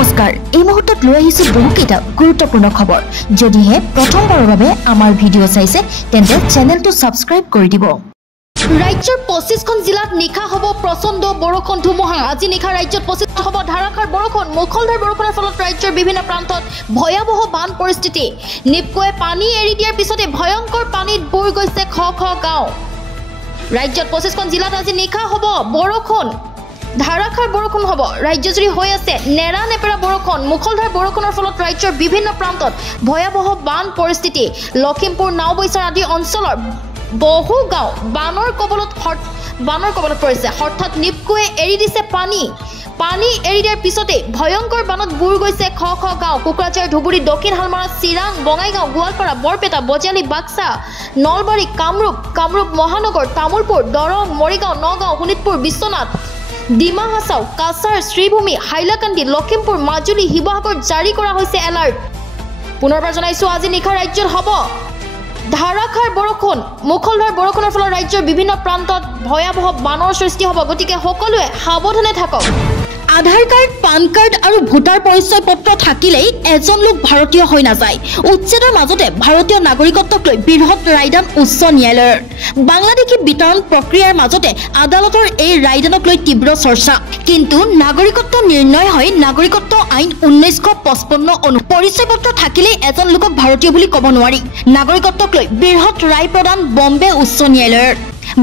নমস্কাৰ এই মুহূৰ্তত লৈ আহিছো বহুকেইটা গুৰুত্বপূৰ্ণ খবৰ যদিহে প্ৰথমবাৰৰ বাবে আমাৰ ভিডিঅ চাইছে তেন্তে চেনেলটো সাবস্ক্ৰাইব কৰি দিব ৰাজ্যৰ 25খন জিলাত নিখা হ'ব প্ৰচণ্ড বৰষুণ ধুমুহা আজি নিখা ৰাজ্যত 25 হ'ব ধাৰাসাৰ বৰষুণ মুখলধাৰ বৰষুণৰ ফলত ৰাজ্যৰ বিভিন্ন প্ৰান্তত ভয়াবহ বান পৰিস্থিতি নিপকোৱে পানী এৰি দিয়াৰ পিছতে ভয়ংকৰ পানীত বুৰ গৈছে খ গাঁও ৰাজ্যত 25খন জিলাত আজি নিখা হ'ব বৰষুণ ধাৰাসাৰ বৰষুণ হ'ব ৰাজ্যজুৰি হৈ আছে নেৰা নেপেৰা বৰষুণ মুখলধাৰ বৰষুণৰ ফলত ৰাজ্যৰ বিভিন্ন প্ৰান্তত ভয়াবহ বান পৰিস্থিতি লখিমপুৰ নাওবৈচাৰ আদি অঞ্চলৰ বহু গাঁও বানৰ কবলত পৰিছে হঠাৎ নিপকোৱে এৰি দিছে পানী এৰি দিয়াৰ পিছতে ভয়ংকৰ বানত বুৰ গৈছে খ গাঁও কুকুৰাঝাৰ ধুবুৰী দক্ষিণ হালমাৰা চিৰাং বঙাইগাঁও গোৱালপাৰা বৰপেটা বজালি বাক্সা নলবাৰী কামৰূপ মহানগৰ তামুলপুৰ দৰং মৰিগাঁও নগাঁও শোণিতপুৰ বিশ্বনাথ ডিমা হাছাও কাছাৰ শ্ৰীভূমি হাইলাকান্দি লখিমপুৰ মাজুলী শিৱসাগৰ জাৰি কৰা হৈছে এলাৰ্ট পুনৰবাৰ জনাইছো আজি নিখা ৰাজ্যত হ'ব ধাৰাসাৰ বৰষুণ মুখলধাৰ বৰষুণৰ ফলত ৰাজ্যৰ বিভিন্ন প্ৰান্তত ভয়াবহ বানৰ সৃষ্টি হ'ব গতিকে সকলোৱে সাৱধানে থাকক আধাৰ কাৰ্ড পান কাৰ্ড আৰু ভোটাৰ পৰিচয় পত্ৰ থাকিলেই এজন লোক ভাৰতীয় হৈ নাযায় উচ্ছেদৰ মাজতে ভাৰতীয় নাগৰিকত্বক লৈ বৃহৎ ৰায়দান উচ্চ ন্যায়ালয়ৰ বাংলাদেশী বিতৰণ প্ৰক্ৰিয়াৰ মাজতে আদালতৰ এই ৰায়দানক লৈ তীব্ৰ চৰ্চা কিন্তু নাগৰিকত্ব নিৰ্ণয় হয় নাগৰিকত্ব আইন 1955 পৰিচয় পত্ৰ থাকিলেই এজন লোকক ভাৰতীয় বুলি ক'ব নোৱাৰি নাগৰিকত্বক লৈ বৃহৎ ৰায় প্ৰদান বম্বে উচ্চ ন্যায়ালয়ৰ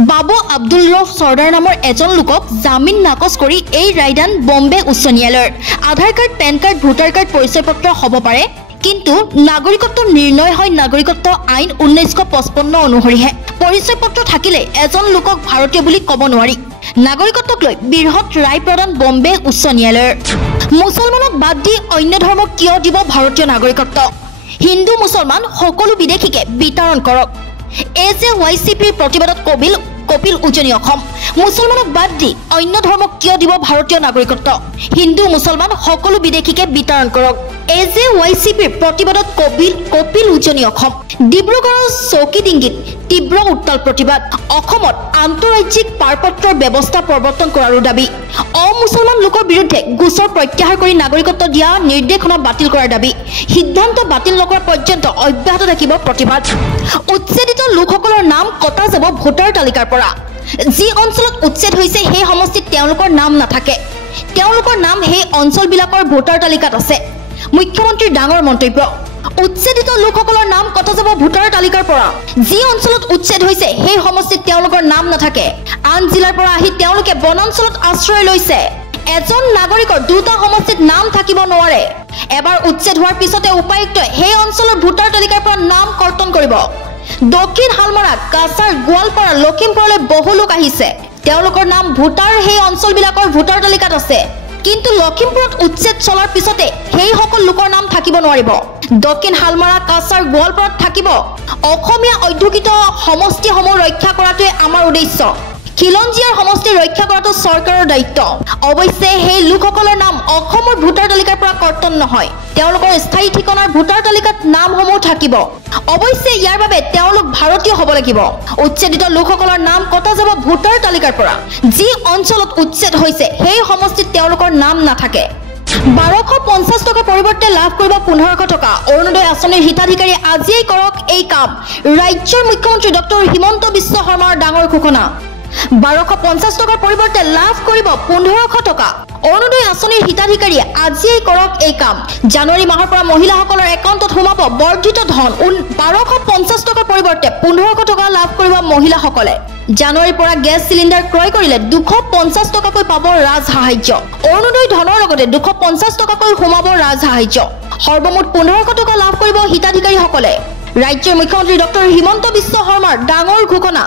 বাবু আব্দুল ৰফ চৰ্দাৰ নামৰ এজন লোকক জামিন নাকচ কৰি এই ৰায়দান বম্বে উচ্চ ন্যায়ালয়ৰ Aadhaar card PAN card voter card পৰিচয় পত্ৰ হ'ব পাৰে কিন্তু নাগৰিকত্ব নিৰ্ণয় হয় নাগৰিকত্ব আইন 1955 অনুসৰিহে পৰিচয় পত্ৰ থাকিলে এজন লোকক ভাৰতীয় বুলি ক'ব নোৱাৰি নাগৰিকত্বক লৈ বৃহৎ ৰায় প্ৰদান বম্বে উচ্চ ন্যায়ালয়ৰ মুছলমানক বাদ দি অন্য ধৰ্মক কিয় দিব ভাৰতীয় নাগৰিকত্ব হিন্দু মুছলমান সকলো বিদেশীকে বিতৰণ কৰক এজেৱাইচিপিৰ প্ৰতিবাদত কপিল উজনি অসম মুছলমানক বাদ দি অন্য ধৰ্মক কিয় দিব ভাৰতীয় নাগৰিকত্ব হিন্দু মুছলমান সকলো বিদেশীকে বিতৰণ কৰক এজেৱাইচিপিৰ প্ৰতিবাদত কপিল উজনি অসম ডিব্ৰুগড়ৰ চৌকিডিঙ্গিত তীব্ৰ উত্তাল প্ৰতিবাদ অসমত আন্তঃৰাজ্যিক পাৰপত্ৰৰ ব্যৱস্থা প্ৰৱৰ্তন কৰাৰো দাবী অমুছলমান লোকৰ বিৰুদ্ধে গোচৰ প্ৰত্যাহাৰ কৰি নাগৰিকত্ব দিয়া নিৰ্দেশনা বাতিল কৰাৰ দাবী সিদ্ধান্ত বাতিল নকৰা পৰ্যন্ত অব্যাহত থাকিব প্ৰতিবাদ উচ্ছেদিত লোকসকলৰ নাম কটা যাব ভোটাৰ তালিকাৰ পৰা যি অঞ্চলত উচ্ছেদ হৈছে সেই সমষ্টিত তেওঁলোকৰ নাম নাথাকে তেওঁলোকৰ নাম সেই অঞ্চলবিলাকৰ ভোটাৰ তালিকাত আছে মুখ্যমন্ত্ৰীৰ ডাঙৰ মন্তব্য উচ্ছেদিত লোকসকলৰ নাম কটা যাব ভোটাৰ তালিকাৰ পৰা যি অঞ্চলত উচ্ছেদ হৈছে সেই সমষ্টিত তেওঁলোকৰ নাম নাথাকে আন জিলাৰ পৰা আহি তেওঁলোকে বনাঞ্চলত আশ্ৰয় লৈছে এজন নাগৰিকৰ দুটা সমষ্টিত নাম থাকিব নোৱাৰে এবাৰ উচ্ছেদ হোৱাৰ পিছতে উপায়ুক্তই সেই অঞ্চলৰ ভোটাৰ তালিকাৰ পৰা নাম কৰ্তন কৰিব দক্ষিণ হালমাৰা কাছাৰ গোৱালপাৰা লখিমপুৰলৈ বহু লোক আহিছে তেওঁলোকৰ নাম ভোটাৰ সেই অঞ্চলবিলাকৰ ভোটাৰ তালিকাত আছে কিন্তু লখিমপুৰত উচ্ছেদ চলাৰ পিছতে সেই সকল লোকৰ নাম থাকিব নোৱাৰিব দক্ষিণ হালমাৰা কাছাৰ গোৱালপাৰাত থাকিব অসমীয়া অধ্যুষিত সমষ্টিসমূহ ৰক্ষা কৰাটোৱে আমাৰ উদ্দেশ্য খিলঞ্জীয়াৰ সমষ্টি ৰক্ষা কৰাটো চৰকাৰৰ দায়িত্ব অৱশ্যে সেই লোকসকলৰ নাম অসমৰ ভোটাৰ তালিকাৰ পৰা কৰ্তন নহয় তেওঁলোকৰ স্থায়ী ঠিকনাৰ ভোটাৰ তালিকাত নামসমূহ থাকিব অৱশ্যে ইয়াৰ বাবে তেওঁলোক ভাৰতীয় হ'ব লাগিব উচ্ছেদিত লোকসকলৰ নাম কটা যাব ভোটাৰ তালিকাৰ পৰা যি অঞ্চলত উচ্ছেদ হৈছে সেই সমষ্টিত তেওঁলোকৰ নাম নাথাকে 1250 টকা পৰিৱৰ্তে লাভ কৰিব 1500 টকা অৰুণোদয় আঁচনিৰ হিতাধিকাৰী আজিয়েই কৰক এই কাম ৰাজ্যৰ মুখ্যমন্ত্ৰী ডক্টৰ হিমন্ত বিশ্ব শৰ্মাৰ ডাঙৰ ঘোষণা 1250 টকাৰ পৰিৱৰ্তে লাভ কৰিব 1500 টকা অৰুণোদয় আঁচনিৰ হিতাধিকাৰীয়ে আজিয়েই কৰক এই কাম জানুৱাৰী মাহৰ পৰা মহিলাসকলৰ একাউণ্টত সোমাব বৰ্ধিত ধন 1250 টকাৰ পৰিৱৰ্তে 1500 টকা লাভ কৰিব মহিলাসকলে জানুৱাৰীৰ পৰা গেছ চিলিণ্ডাৰ ক্ৰয় কৰিলে 250 টকাকৈ পাব ৰাজ সাহায্য অৰুণোদয় ধনৰ লগতে 250 টকাকৈ সোমাব ৰাজ সাহায্য সৰ্বমুঠ 1500 টকা লাভ কৰিব হিতাধিকাৰীসকলে ৰাজ্যৰ মুখ্যমন্ত্ৰী ডক্টৰ হিমন্ত বিশ্ব শৰ্মাৰ ডাঙৰ ঘোষণা